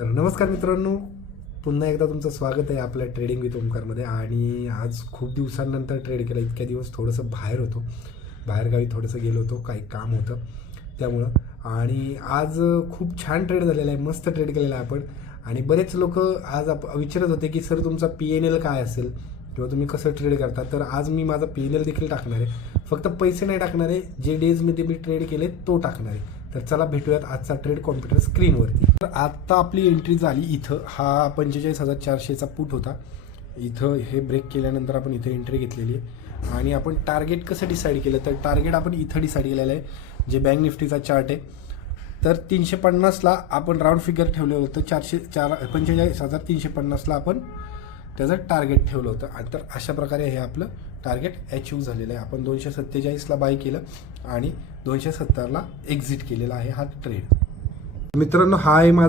तर नमस्कार मित्रांनो, पुन्हा एकदा तुमचं स्वागत आहे आपल्या ट्रेडिंग विथ ओमकारमध्ये. आणि आज खूप दिवसांनंतर ट्रेड केला. इतक्या दिवस थोडंसं बाहेरगावी थोडंसं गेलो होतो, काही काम होतं त्यामुळं. आणि आज खूप छान ट्रेड झालेला आहे, मस्त ट्रेड केलेला आहे आपण. आणि बरेच लोक आज विचारत होते की सर तुमचा PNL काय असेल किंवा तुम्ही कसं ट्रेड करता. तर आज मी माझा PNL देखील टाकणार आहे, फक्त पैसे नाही टाकणार आहे, जे डेजमध्ये मी ट्रेड केले तो टाकणार आहे. तर चला भेटूयात आजचा ट्रेड कॉम्प्युटर स्क्रीनवरती. तर आत्ता आपली एंट्री झाली इथं. हा 45,400चा पुट होता. इथं हे ब्रेक केल्यानंतर आपण इथं एंट्री घेतलेली आहे. आणि आपण टार्गेट कसं डिसाईड केलं, तर टार्गेट आपण इथं डिसाईड केलेलं आहे, जे बँक निफ्टीचा चार्ट आहे. तर 350ला आपण राऊंड फिगर ठेवलं होतं. 45,350ला आपण त्याचं टार्गेट ठेवलं होतं. तर अशा प्रकारे हे आपलं टार्गेट अचीव्ह झालेलं आहे. आपण 247ला बाय केलं आणि 270ला एक्झिट केलेला आहे हा ट्रेड. मित्रांनो, हा आहे माझा